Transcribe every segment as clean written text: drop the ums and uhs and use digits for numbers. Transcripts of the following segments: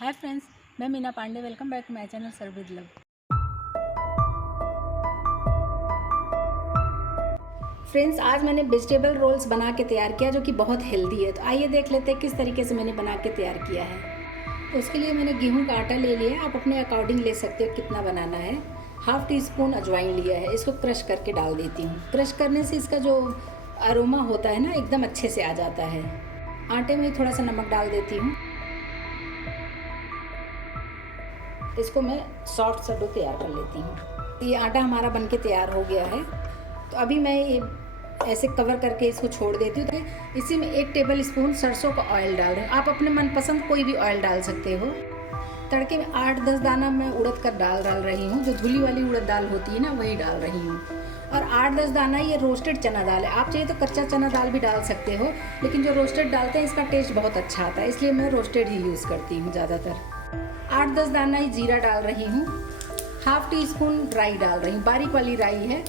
हाय friends, मैं Meena Pandey. Welcome back to my channel serve with love. Friends, आज मैंने vegetable roles बना के तैयार किया जो कि बहुत हेल्दी है। तो आइए देख लेते हैं किस तरीके से मैंने बना के तैयार किया है। तो उसके लिए मैंने गेहूं का आटा ले लिया है। आप अपने अकॉर्डिंग ले सकते हो कितना बनाना है। हाफ टी स्पून अजवाइन लिया है, इसको क्रश करके डाल देती हूँ। क्रश करने से इसका जो अरोमा होता है ना, एकदम अच्छे से आ जाता है। आटे में थोड़ा सा नमक डाल देती हूँ। इसको मैं सॉफ्ट सा डो तैयार कर लेती हूँ। ये आटा हमारा बनके तैयार हो गया है। तो अभी मैं ये ऐसे कवर करके इसको छोड़ देती हूँ। तो इसी में 1 टेबल स्पून सरसों का ऑयल डाल रही हूँ। आप अपने मनपसंद कोई भी ऑयल डाल सकते हो। तड़के में 8-10 दाना मैं उड़द का दाल डाल रही हूँ। जो धुली वाली उड़द दाल होती है ना, वही डाल रही हूँ। और 8-10 दाना ये रोस्टेड चना दाल है। आप चाहिए तो कच्चा चना दाल भी डाल सकते हो, लेकिन जो रोस्टेड डालते हैं इसका टेस्ट बहुत अच्छा आता है, इसलिए मैं रोस्टेड ही यूज़ करती हूँ ज़्यादातर। 8-10 दाना ही जीरा डाल रही हूँ। हाफ टी स्पून राई डाल रही हूँ, बारीक वाली राई है।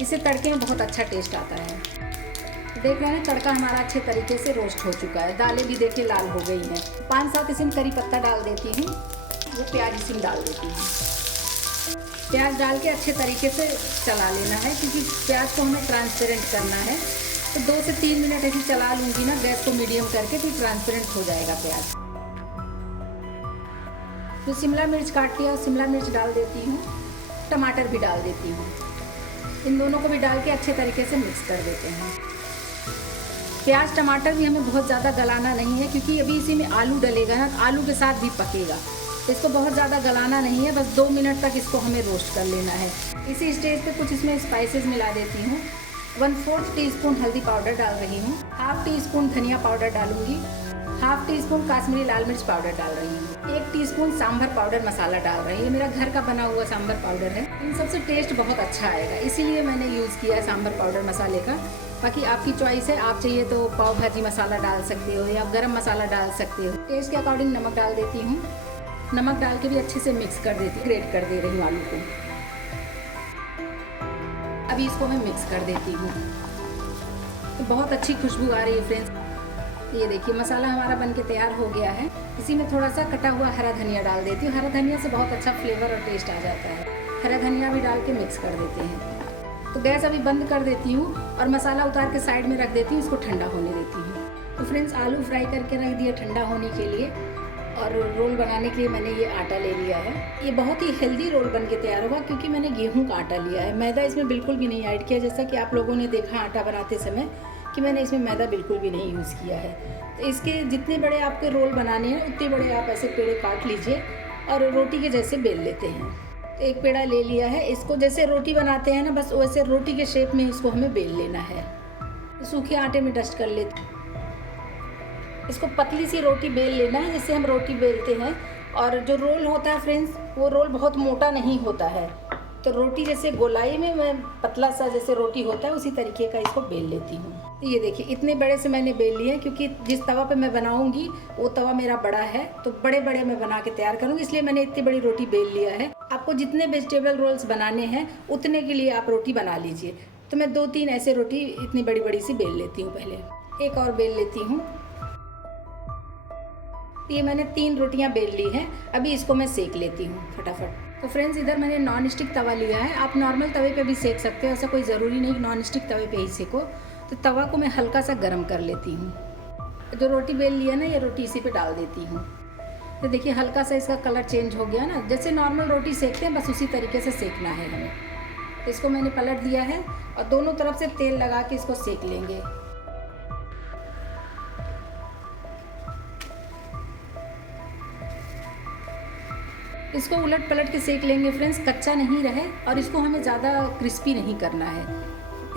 इसे तड़के में बहुत अच्छा टेस्ट आता है। देख रहे हैं तड़का हमारा अच्छे तरीके से रोस्ट हो चुका है। दालें भी देखिए लाल हो गई हैं। 5-7 इसमें करी पत्ता डाल देती हूँ। वो प्याज इसमें डाल देती हूँ। प्याज डाल के अच्छे तरीके से चला लेना है, क्योंकि प्याज को हमें ट्रांसपेरेंट करना है। तो 2 से 3 मिनट ऐसे चला लूँगी ना, गैस को मीडियम करके, फिर ट्रांसपेरेंट हो जाएगा प्याज। जो शिमला मिर्च काट लिया, शिमला मिर्च डाल देती हूँ। टमाटर भी डाल देती हूँ। इन दोनों को भी डाल के अच्छे तरीके से मिक्स कर देते हैं। प्याज टमाटर भी हमें बहुत ज़्यादा गलाना नहीं है, क्योंकि अभी इसी में आलू डलेगा ना, तो आलू के साथ भी पकेगा। इसको बहुत ज़्यादा गलाना नहीं है, बस 2 मिनट तक इसको हमें रोस्ट कर लेना है। इसी स्टेज पे कुछ इसमें स्पाइसेस मिला देती हूँ। 1/4 टीस्पून हल्दी पाउडर डाल रही हूँ। हाफ टी स्पून धनिया पाउडर डालूंगी। हाफ टी स्पून काश्मीरी लाल मिर्च पाउडर डाल रही हूँ। 1 टीस्पून सांभर पाउडर मसाला डाल रही हूँ। ये मेरा घर का बना हुआ सांभर पाउडर है। इन सबसे टेस्ट बहुत अच्छा आएगा, इसीलिए मैंने यूज़ किया है सांभर पाउडर मसाले का। बाकी आपकी चॉइस है, आप चाहिए तो पाव भाजी मसाला डाल सकते हो या गरम मसाला डाल सकते हो। टेस्ट के अकॉर्डिंग नमक डाल देती हूँ। नमक डाल के भी अच्छे से मिक्स कर देती हूँ। ग्रेट कर दे रही हूँ आलू को। अभी इसको मैं मिक्स कर देती हूँ। तो बहुत अच्छी खुशबू आ रही है फ्रेंड्स। ये देखिए मसाला हमारा बनके तैयार हो गया है। इसी में थोड़ा सा कटा हुआ हरा धनिया डाल देती हूँ। हरा धनिया से बहुत अच्छा फ्लेवर और टेस्ट आ जाता है। हरा धनिया भी डाल के मिक्स कर देते हैं। तो गैस अभी बंद कर देती हूँ और मसाला उतार के साइड में रख देती हूँ। इसको ठंडा होने देती हूँ। तो फ्रेंड्स, आलू फ्राई करके रख दिया ठंडा होने के लिए, और रोल बनाने के लिए मैंने ये आटा ले लिया है। ये बहुत ही हेल्दी रोल बन के तैयार होगा, क्योंकि मैंने गेहूं का आटा लिया है। मैदा इसमें बिल्कुल भी नहीं ऐड किया, जैसा कि आप लोगों ने देखा आटा बनाते समय कि मैंने इसमें मैदा बिल्कुल भी नहीं यूज़ किया है। तो इसके जितने बड़े आपके रोल बनाने हैं, उतने बड़े आप ऐसे पेड़े काट लीजिए और रोटी के जैसे बेल लेते हैं। तो एक पेड़ा ले लिया है। इसको जैसे रोटी बनाते हैं ना, बस वैसे रोटी के शेप में इसको हमें बेल लेना है। तो सूखे आटे में डस्ट कर लेते हैं। इसको पतली सी रोटी बेल लेना है, जिससे हम रोटी बेलते हैं। और जो रोल होता है फ्रेंड्स, वो रोल बहुत मोटा नहीं होता है। तो रोटी जैसे गोलाई में मैं पतला सा जैसे रोटी होता है, उसी तरीके का इसको बेल लेती हूँ। तो ये देखिए इतने बड़े से मैंने बेल लिए हैं, क्योंकि जिस तवा पे मैं बनाऊंगी वो तवा मेरा बड़ा है, तो बड़े बड़े मैं बना के तैयार करूँगी, इसलिए मैंने इतनी बड़ी रोटी बेल लिया है। आपको जितने वेजिटेबल रोल्स बनाने हैं उतने के लिए आप रोटी बना लीजिए। तो मैं 2-3 ऐसे रोटी इतनी बड़ी बड़ी सी बेल लेती हूँ। पहले एक और बेल लेती हूँ। ये मैंने 3 रोटियां बेल ली हैं। अभी इसको मैं सेक लेती हूँ फटाफट। तो फ्रेंड्स, इधर मैंने नॉन स्टिक तवा लिया है। आप नॉर्मल तवे पे भी सेक सकते हो, ऐसा कोई ज़रूरी नहीं कि नॉन स्टिक तवे पे ही सेको। तो तवा को मैं हल्का सा गर्म कर लेती हूँ। जो रोटी बेल लिया ना, ये रोटी इसी पे डाल देती हूँ। तो देखिए हल्का सा इसका कलर चेंज हो गया ना, जैसे नॉर्मल रोटी सेकते हैं, बस उसी तरीके से सेकना है हमें। तो इसको मैंने पलट दिया है और दोनों तरफ से तेल लगा के इसको सेक लेंगे। इसको उलट पलट के सेक लेंगे फ्रेंड्स, कच्चा नहीं रहे। और इसको हमें ज़्यादा क्रिस्पी नहीं करना है।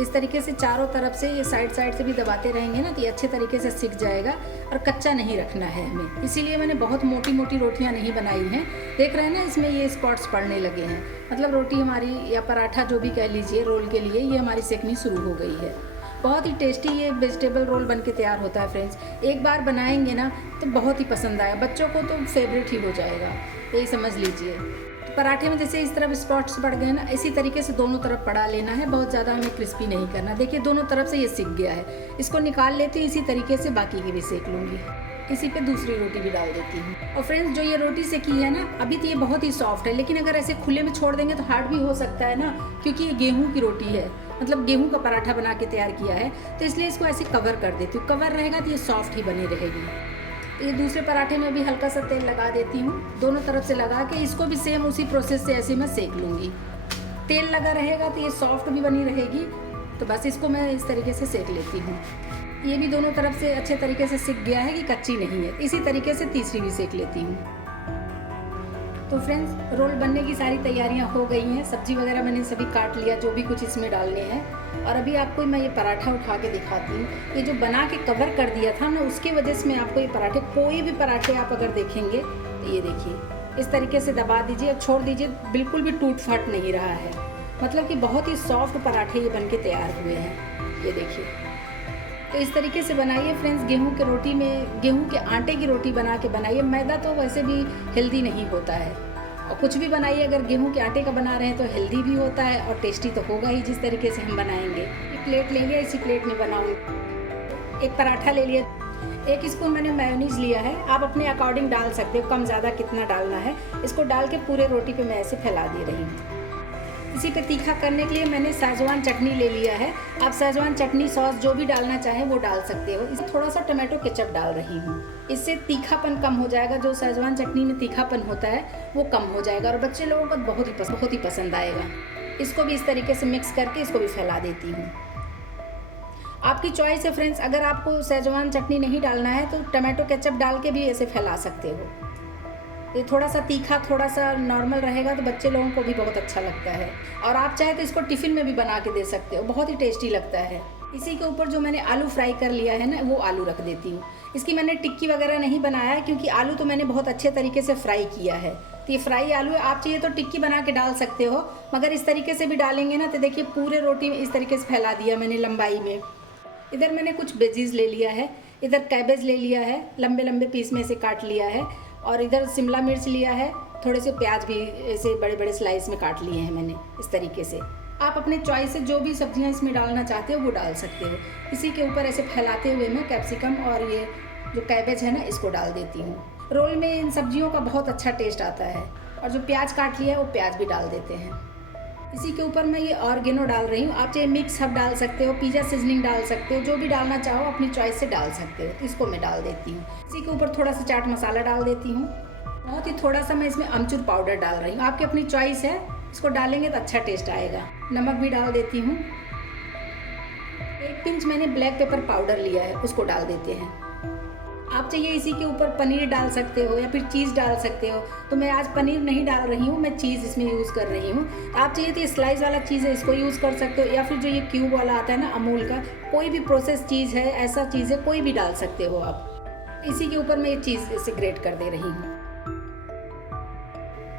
इस तरीके से चारों तरफ से ये साइड से भी दबाते रहेंगे ना, तो ये अच्छे तरीके से सिक जाएगा। और कच्चा नहीं रखना है हमें, इसीलिए मैंने बहुत मोटी मोटी रोटियां नहीं बनाई हैं। देख रहे हैं ना, इसमें ये स्पॉट्स पड़ने लगे हैं। मतलब रोटी हमारी, या पराठा जो भी कह लीजिए, रोल के लिए ये हमारी सेकनी शुरू हो गई है। बहुत ही टेस्टी ये वेजिटेबल रोल बन के तैयार होता है फ्रेंड्स। एक बार बनाएंगे ना तो बहुत ही पसंद आएगा, बच्चों को तो फेवरेट ही हो जाएगा, यही समझ लीजिए। तो पराठे में जैसे इस तरफ स्पॉट्स पड़ गए ना, इसी तरीके से दोनों तरफ पड़ा लेना है। बहुत ज़्यादा हमें क्रिस्पी नहीं करना। देखिए दोनों तरफ से ये सिक गया है। इसको निकाल लेती हूँ, इसी तरीके से बाकी की भी सेक लूँगी। इसी पे दूसरी रोटी भी डाल देती हूँ। और फ्रेंड्स जो ये रोटी सेकी है ना, अभी तो ये बहुत ही सॉफ्ट है, लेकिन अगर ऐसे खुले में छोड़ देंगे तो हार्ड भी हो सकता है ना, क्योंकि ये गेहूं की रोटी है, मतलब गेहूं का पराठा बना के तैयार किया है, तो इसलिए इसको ऐसे कवर कर देती हूँ। कवर रहेगा तो ये सॉफ्ट ही बनी रहेगी। तो ये दूसरे पराठे में भी हल्का सा तेल लगा देती हूँ, दोनों तरफ से लगा के इसको भी सेम उसी प्रोसेस से ऐसे मैं सेक लूँगी। तेल लगा रहेगा तो ये सॉफ्ट भी बनी रहेगी। तो बस इसको मैं इस तरीके से सेक लेती हूँ। ये भी दोनों तरफ से अच्छे तरीके से सिक गया है कि कच्ची नहीं है। इसी तरीके से तीसरी भी सेक लेती हूँ। तो फ्रेंड्स रोल बनने की सारी तैयारियां हो गई हैं। सब्जी वगैरह मैंने सभी काट लिया, जो भी कुछ इसमें डालने हैं। और अभी आपको मैं ये पराठा उठा के दिखाती हूँ। ये जो बना के कवर कर दिया था ना, उसकी वजह से मैं आपको ये पराठे, कोई भी पराठे आप अगर देखेंगे तो ये देखिए इस तरीके से दबा दीजिए और छोड़ दीजिए, बिल्कुल भी टूट फाट नहीं रहा है। मतलब कि बहुत ही सॉफ्ट पराठे ये बन के तैयार हुए हैं। ये देखिए, तो इस तरीके से बनाइए फ्रेंड्स। गेहूं के रोटी में, गेहूं के आटे की रोटी बना के बनाइए। मैदा तो वैसे भी हेल्दी नहीं होता है, और कुछ भी बनाइए अगर गेहूं के आटे का बना रहे हैं तो हेल्दी भी होता है और टेस्टी तो होगा ही, जिस तरीके से हम बनाएंगे। एक प्लेट ले लिया, इसी प्लेट में बनाऊंगी। एक पराठा ले लिया, 1 स्पून मैंने मेयोनीज लिया है। आप अपने अकॉर्डिंग डाल सकते हो, कम ज़्यादा कितना डालना है। इसको डाल के पूरे रोटी पे मैं ऐसे फैला दे रही हूँ। इसी पे तीखा करने के लिए मैंने सेजवान चटनी ले लिया है। आप सेजवान चटनी सॉस जो भी डालना चाहें वो डाल सकते हो। इसमें थोड़ा सा टमाटो केचप डाल रही हूँ, इससे तीखापन कम हो जाएगा। जो सेजवान चटनी में तीखापन होता है वो कम हो जाएगा और बच्चे लोगों को बहुत ही पसंद आएगा। इसको भी इस तरीके से मिक्स करके इसको भी फैला देती हूँ। आपकी चॉइस है फ्रेंड्स, अगर आपको सेजवान चटनी नहीं डालना है तो टमाटो केचप डाल के भी ऐसे फैला सकते हो। ये थोड़ा सा तीखा, थोड़ा सा नॉर्मल रहेगा तो बच्चे लोगों को भी बहुत अच्छा लगता है। और आप चाहे तो इसको टिफ़िन में भी बना के दे सकते हो, बहुत ही टेस्टी लगता है। इसी के ऊपर जो मैंने आलू फ्राई कर लिया है ना, वो आलू रख देती हूँ। इसकी मैंने टिक्की वगैरह नहीं बनाया है, क्योंकि आलू तो मैंने बहुत अच्छे तरीके से फ्राई किया है। तो ये फ्राई आलू है, आप चाहिए तो टिक्की बना के डाल सकते हो, मगर इस तरीके से भी डालेंगे ना तो देखिए पूरे रोटी में इस तरीके से फैला दिया मैंने लंबाई में। इधर मैंने कुछ वेजीज ले लिया है, इधर कैबेज ले लिया है, लंबे लंबे पीस में ऐसे काट लिया है। और इधर शिमला मिर्च लिया है, थोड़े से प्याज भी ऐसे बड़े बड़े स्लाइस में काट लिए हैं मैंने इस तरीके से। आप अपने चॉइस से जो भी सब्जियां इसमें डालना चाहते हो वो डाल सकते हो। इसी के ऊपर ऐसे फैलाते हुए मैं कैप्सिकम और ये जो कैबेज है ना, इसको डाल देती हूँ। रोल में इन सब्जियों का बहुत अच्छा टेस्ट आता है। और जो प्याज काट लिया है वो प्याज भी डाल देते हैं। इसी के ऊपर मैं ये ऑर्गेनो डाल रही हूँ। आप चाहे मिक्स हब डाल सकते हो, पिज़्ज़ा सीजनिंग डाल सकते हो, जो भी डालना चाहो अपनी चॉइस से डाल सकते हो। इसको मैं डाल देती हूँ। इसी के ऊपर थोड़ा सा चाट मसाला डाल देती हूँ। बहुत ही थोड़ा सा मैं इसमें अमचूर पाउडर डाल रही हूँ, आपकी अपनी चॉइस है, इसको डालेंगे तो अच्छा टेस्ट आएगा। नमक भी डाल देती हूँ। 1 पिंच मैंने ब्लैक पेपर पाउडर लिया है, उसको डाल देते हैं। आप चाहिए इसी के ऊपर पनीर डाल सकते हो या फिर चीज़ डाल सकते हो। तो मैं आज पनीर नहीं डाल रही हूँ, मैं चीज़ इसमें यूज़ कर रही हूँ। आप चाहिए तो ये स्लाइस वाला चीज़ है, इसको यूज़ कर सकते हो, या फिर जो ये क्यूब वाला आता है ना अमूल का, कोई भी प्रोसेस चीज़ है, ऐसा चीज़ है, कोई भी डाल सकते हो आप। इसी के ऊपर मैं ये चीज़ इसे ग्रेट कर दे रही हूँ।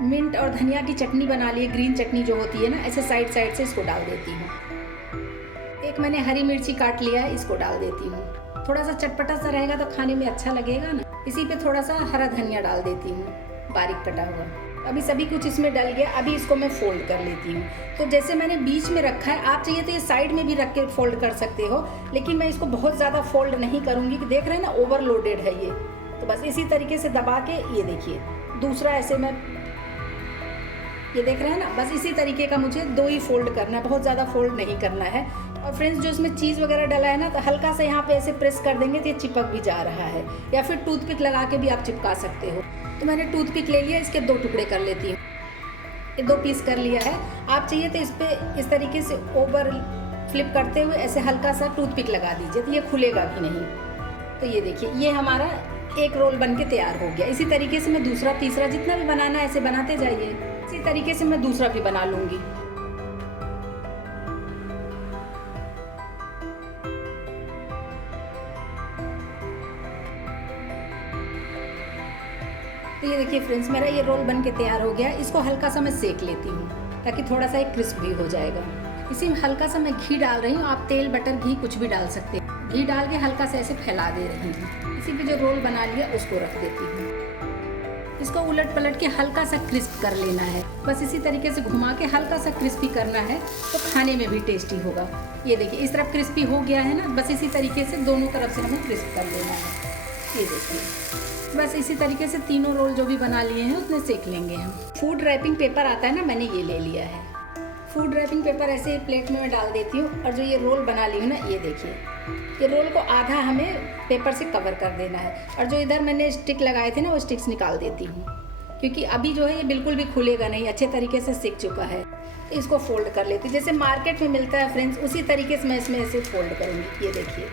मिंट और धनिया की चटनी बना ली है, ग्रीन चटनी जो होती है ना, ऐसे साइड साइड से इसको डाल देती हूँ। एक मैंने हरी मिर्ची काट लिया है, इसको डाल देती हूँ। थोड़ा सा चटपटा सा रहेगा तो खाने में अच्छा लगेगा ना। इसी पे थोड़ा सा हरा धनिया डाल देती हूँ, बारीक कटा हुआ। अभी सभी कुछ इसमें डल गया, अभी इसको मैं फोल्ड कर लेती हूँ। तो जैसे मैंने बीच में रखा है, आप चाहिए तो ये साइड में भी रख के फोल्ड कर सकते हो, लेकिन मैं इसको बहुत ज़्यादा फोल्ड नहीं करूँगी कि देख रहे हैं ना ओवरलोडेड है ये। तो बस इसी तरीके से दबा के, ये देखिए दूसरा ऐसे मैं, ये देख रहे हैं ना, बस इसी तरीके का मुझे 2 ही फोल्ड करना है, बहुत ज़्यादा फोल्ड नहीं करना है। और फ्रेंड्स जो इसमें चीज़ वगैरह डाला है ना, तो हल्का सा यहाँ पे ऐसे प्रेस कर देंगे तो ये चिपक भी जा रहा है, या फिर टूथपिक लगा के भी आप चिपका सकते हो। तो मैंने टूथपिक ले लिया, इसके 2 टुकड़े कर लेती हूँ। ये 2 पीस कर लिया है। आप चाहिए तो इस पर इस तरीके से ओवर फ्लिप करते हुए ऐसे हल्का सा टूथपिक लगा दीजिए, तो ये खुलेगा भी नहीं। तो ये देखिए, ये हमारा एक रोल बन के तैयार हो गया। इसी तरीके से मैं दूसरा, तीसरा, जितना भी बनाना है ऐसे बनाते जाइए। इसी तरीके से मैं दूसरा भी बना लूँगी। तो ये देखिए फ्रेंड्स, मेरा ये रोल बन के तैयार हो गया। इसको हल्का सा मैं सेक लेती हूँ ताकि थोड़ा सा एक क्रिस्प भी हो जाएगा। इसी में हल्का सा मैं घी डाल रही हूँ, आप तेल, बटर, घी कुछ भी डाल सकते हैं। घी डाल के हल्का सा ऐसे फैला दे रही हूँ। इसी पे जो रोल बना लिया उसको रख देती हूँ। इसको उलट पलट के हल्का सा क्रिस्प कर लेना है। बस इसी तरीके से घुमा के हल्का सा क्रिस्पी करना है, तो खाने में भी टेस्टी होगा। ये देखिए इस तरफ क्रिस्पी हो गया है ना, बस इसी तरीके से दोनों तरफ से हमें क्रिस्प कर लेना है। ये देखिए, बस इसी तरीके से तीनों रोल जो भी बना लिए हैं उतने सेक लेंगे हम। फूड रैपिंग पेपर आता है ना, मैंने ये ले लिया है। फूड रैपिंग पेपर ऐसे प्लेट में मैं डाल देती हूँ और जो ये रोल बना ली हूँ ना, ये देखिए, ये रोल को आधा हमें पेपर से कवर कर देना है और जो इधर मैंने स्टिक लगाए थे ना, वो स्टिक्स निकाल देती हूँ क्योंकि अभी जो है ये बिल्कुल भी खुलेगा नहीं, अच्छे तरीके से सिक चुका है। इसको फोल्ड कर लेती हूँ, जैसे मार्केट में मिलता है फ्रेंड्स, उसी तरीके से मैं इसमें ऐसे फोल्ड करूँगी। ये देखिए,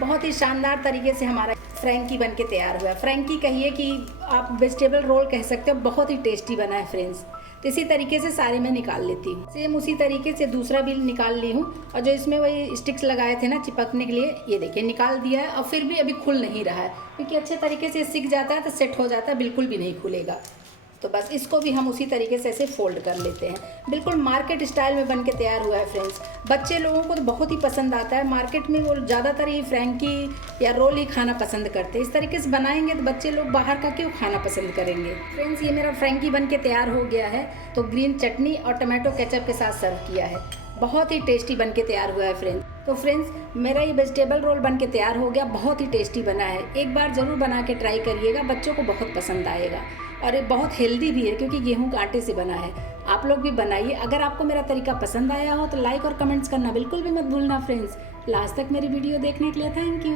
बहुत ही शानदार तरीके से हमारा फ्रैंकी बन के तैयार हुआ है। फ्रैंकी कहिए कि आप वेजिटेबल रोल कह सकते हो, बहुत ही टेस्टी बना है फ्रेंड्स। तो इसी तरीके से सारे मैं निकाल लेती हूँ। सेम उसी तरीके से दूसरा भी निकाल ली हूँ और जो इसमें वही स्टिक्स लगाए थे ना चिपकने के लिए, ये देखिए निकाल दिया है और फिर भी अभी खुल नहीं रहा है क्योंकि अच्छे तरीके से सिक जाता है तो सेट हो जाता है, बिल्कुल भी नहीं खुलेगा। तो बस इसको भी हम उसी तरीके से ऐसे फोल्ड कर लेते हैं। बिल्कुल मार्केट स्टाइल में बन के तैयार हुआ है फ्रेंड्स। बच्चे लोगों को तो बहुत ही पसंद आता है, मार्केट में वो ज़्यादातर ये फ्रैंकी या रोल ही खाना पसंद करते हैं। इस तरीके से बनाएंगे तो बच्चे लोग बाहर का क्यों खाना पसंद करेंगे। फ्रेंड्स, ये मेरा फ्रैंकी बन के तैयार हो गया है, तो ग्रीन चटनी और टमाटो केचप के साथ सर्व किया है। बहुत ही टेस्टी बन के तैयार हुआ है फ्रेंड्स। तो फ्रेंड्स, मेरा ये वेजिटेबल रोल बन के तैयार हो गया, बहुत ही टेस्टी बना है। एक बार ज़रूर बना के ट्राई करिएगा, बच्चों को बहुत पसंद आएगा और ये बहुत हेल्दी भी है क्योंकि गेहूं के आटे से बना है। आप लोग भी बनाइए। अगर आपको मेरा तरीका पसंद आया हो तो लाइक और कमेंट्स करना बिल्कुल भी मत भूलना फ्रेंड्स। लास्ट तक मेरी वीडियो देखने के लिए थैंक यू।